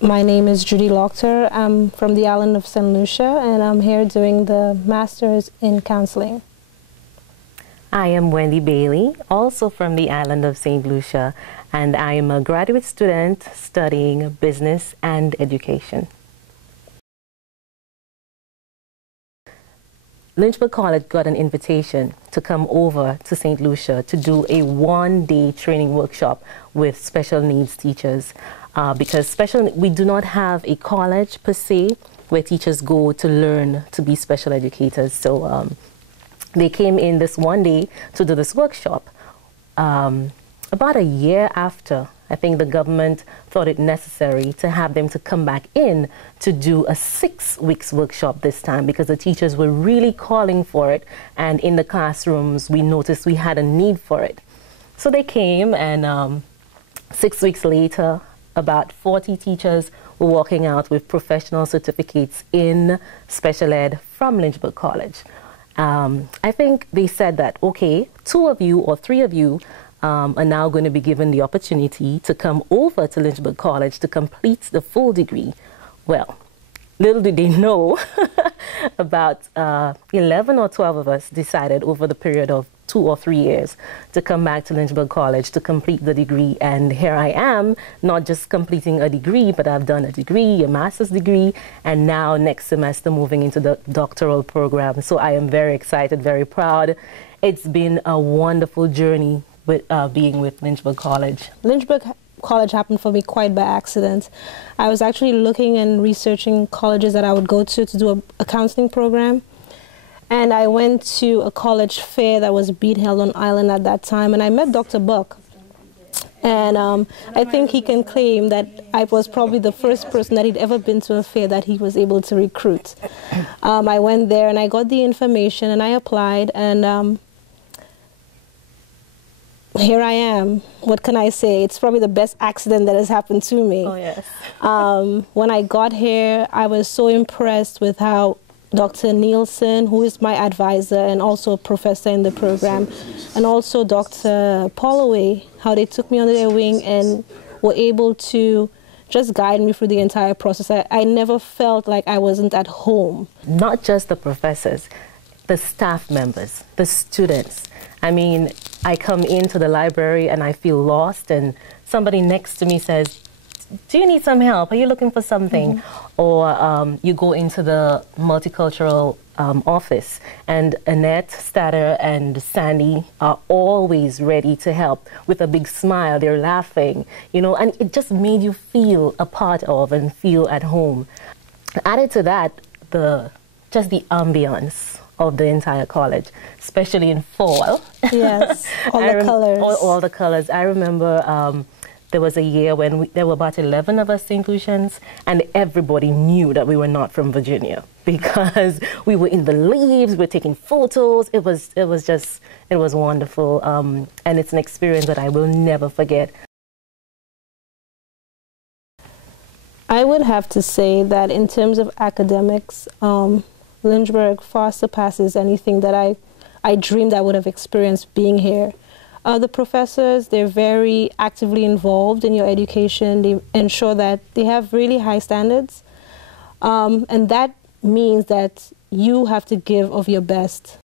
My name is Judy Loctor. I'm from the island of St. Lucia, and I'm here doing the Master's in Counseling. I am Wendy Bailey, also from the island of St. Lucia, and I am a graduate student studying business and education. Lynchburg College got an invitation to come over to St. Lucia to do a one-day training workshop with special needs teachers. Because we do not have a college per se where teachers go to learn to be special educators. So they came in this one day to do this workshop. About a year after, I think the government thought it necessary to have them to come back in to do a 6 weeks workshop this time because the teachers were really calling for it, and in the classrooms we noticed we had a need for it. So they came, and 6 weeks later, about 40 teachers were walking out with professional certificates in special ed from Lynchburg College. I think they said that, okay, 2 of you or 3 of you are now going to be given the opportunity to come over to Lynchburg College to complete the full degree. Well, little did they know, about 11 or 12 of us decided over the period of 2 or 3 years to come back to Lynchburg College to complete the degree. And here I am, not just completing a degree, but I've done a degree, a master's degree, and now next semester moving into the doctoral program. So I am very excited, very proud. It's been a wonderful journey with being with Lynchburg College. Lynchburg College happened for me quite by accident. I was actually looking and researching colleges that I would go to do a counseling program. And I went to a college fair that was being held on island at that time, and I met Dr. Buck. And I think he can claim that I was probably the first person that he'd ever been to a fair that he was able to recruit. I went there and I got the information and I applied, and here I am. What can I say? It's probably the best accident that has happened to me. Oh, yes. When I got here, I was so impressed with how Dr. Nielsen, who is my advisor and also a professor in the program, and also Dr. Holloway, how they took me under their wing and were able to just guide me through the entire process. I never felt like I wasn't at home. Not just the professors, the staff members, the students. I mean, I come into the library and I feel lost, and somebody next to me says, "Do you need some help? Are you looking for something?" Mm-hmm. Or you go into the multicultural office, and Annette, Statter, and Sandy are always ready to help with a big smile. They're laughing, you know, and it just made you feel a part of and feel at home. Added to that, just the ambience of the entire college, especially in fall. Yes, all the colors. All the colors. I remember there was a year when there were about 11 of us St. Lucians, and everybody knew that we were not from Virginia because we were in the leaves, we're taking photos. It was wonderful, and it's an experience that I will never forget. I would have to say that in terms of academics, Lynchburg far surpasses anything that I dreamed I would have experienced being here. The professors, they're very actively involved in your education. They ensure that they have really high standards. And that means that you have to give of your best.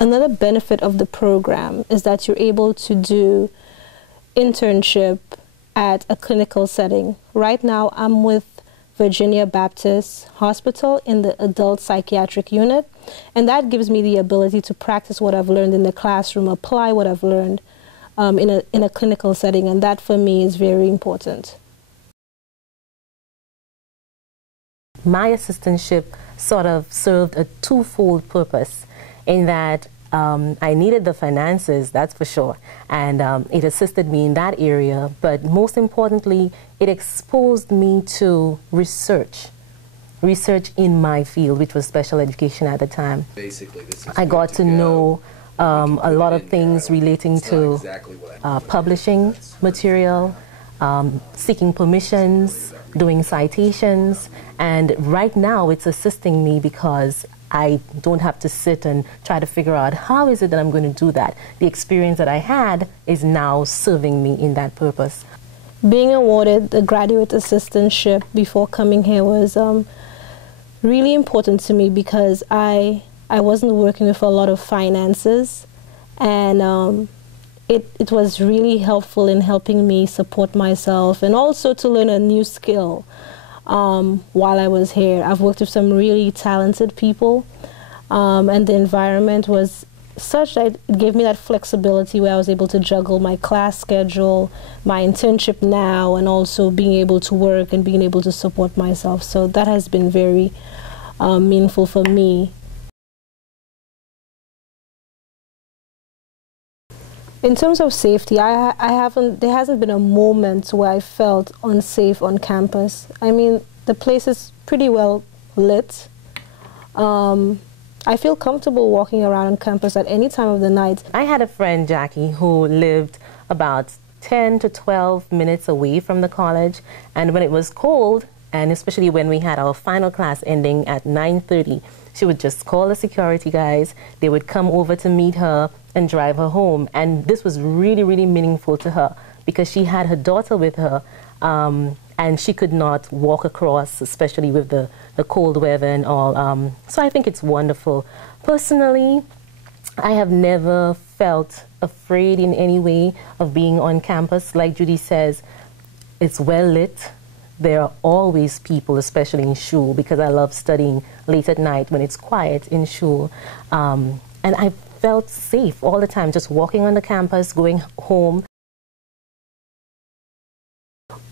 Another benefit of the program is that you're able to do internship at a clinical setting. Right now, I'm with Virginia Baptist Hospital in the adult psychiatric unit, and that gives me the ability to practice what I've learned in the classroom, apply what I've learned in a clinical setting, and that for me is very important. My assistantship sort of served a twofold purpose in that I needed the finances, that's for sure, and it assisted me in that area, but most importantly, it exposed me to research in my field, which was special education at the time. Basically, I got to know a lot of things relating to publishing material, seeking permissions, doing citations, and right now it's assisting me because I don't have to sit and try to figure out how is it that I'm going to do that. The experience that I had is now serving me in that purpose. Being awarded the graduate assistantship before coming here was really important to me because I wasn't working with a lot of finances, and it was really helpful in helping me support myself and also to learn a new skill while I was here. I've worked with some really talented people, and the environment was such that it gave me that flexibility where I was able to juggle my class schedule, my internship now, and also being able to work and being able to support myself. So that has been very meaningful for me. In terms of safety, there hasn't been a moment where I felt unsafe on campus. I mean, the place is pretty well lit. I feel comfortable walking around on campus at any time of the night. I had a friend, Jackie, who lived about 10 to 12 minutes away from the college, and when it was cold, and especially when we had our final class ending at 9:30, she would just call the security guys. They would come over to meet her and drive her home. And this was really, really meaningful to her because she had her daughter with her, and she could not walk across, especially with the cold weather and all. So I think it's wonderful. Personally, I have never felt afraid in any way of being on campus. Like Judy says, it's well lit. There are always people, especially in shul, because I love studying late at night when it's quiet in shul. And I felt safe all the time, just walking on the campus, going home.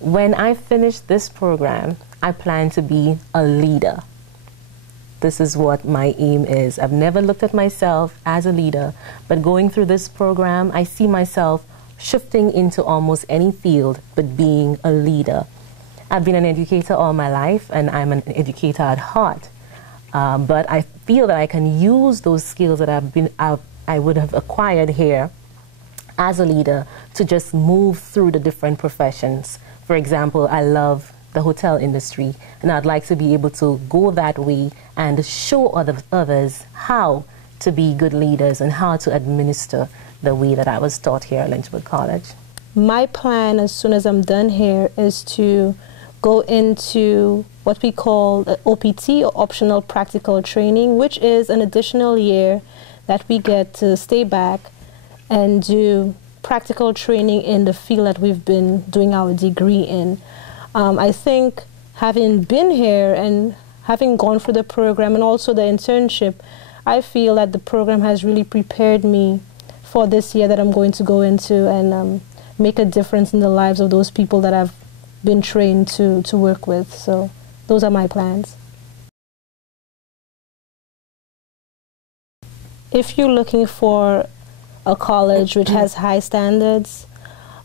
When I finish this program, I plan to be a leader. This is what my aim is. I've never looked at myself as a leader, but going through this program, I see myself shifting into almost any field, but being a leader. I've been an educator all my life, and I'm an educator at heart. But I feel that I can use those skills that I would have acquired here as a leader to just move through the different professions. For example, I love the hotel industry, and I'd like to be able to go that way and show others how to be good leaders and how to administer the way that I was taught here at Lynchburg College. My plan, as soon as I'm done here, is to go into what we call OPT, or optional practical training, which is an additional year that we get to stay back and do practical training in the field that we've been doing our degree in. I think having been here and having gone through the program and also the internship, I feel that the program has really prepared me for this year that I'm going to go into and make a difference in the lives of those people that I've been trained to work with. So those are my plans. If you're looking for a college which has high standards,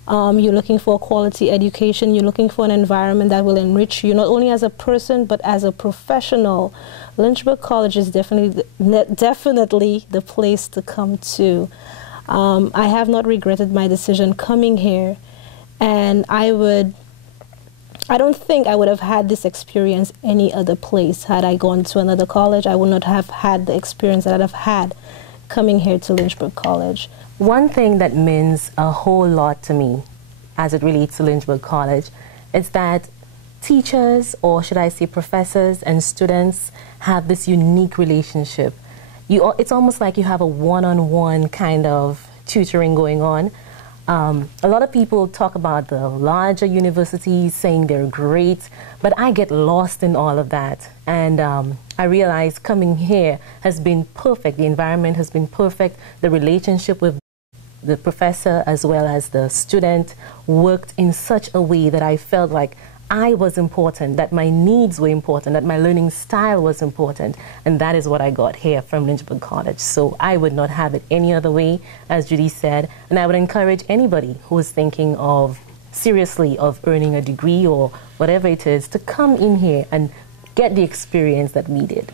you're looking for quality education, you're looking for an environment that will enrich you, not only as a person, but as a professional, Lynchburg College is definitely the place to come to. I have not regretted my decision coming here, and I don't think I would have had this experience any other place. Had I gone to another college, I would not have had the experience that I'd have had coming here to Lynchburg College. One thing that means a whole lot to me as it relates to Lynchburg College is that teachers, or should I say professors and students, have this unique relationship. It's almost like you have a one-on-one kind of tutoring going on. A lot of people talk about the larger universities, saying they're great, but I get lost in all of that. And I realize coming here has been perfect. The environment has been perfect. The relationship with the professor as well as the student worked in such a way that I felt like I was important, that my needs were important, that my learning style was important, and that is what I got here from Lynchburg College. So I would not have it any other way, as Judy said, and I would encourage anybody who is thinking seriously of earning a degree or whatever it is to come in here and get the experience that we did.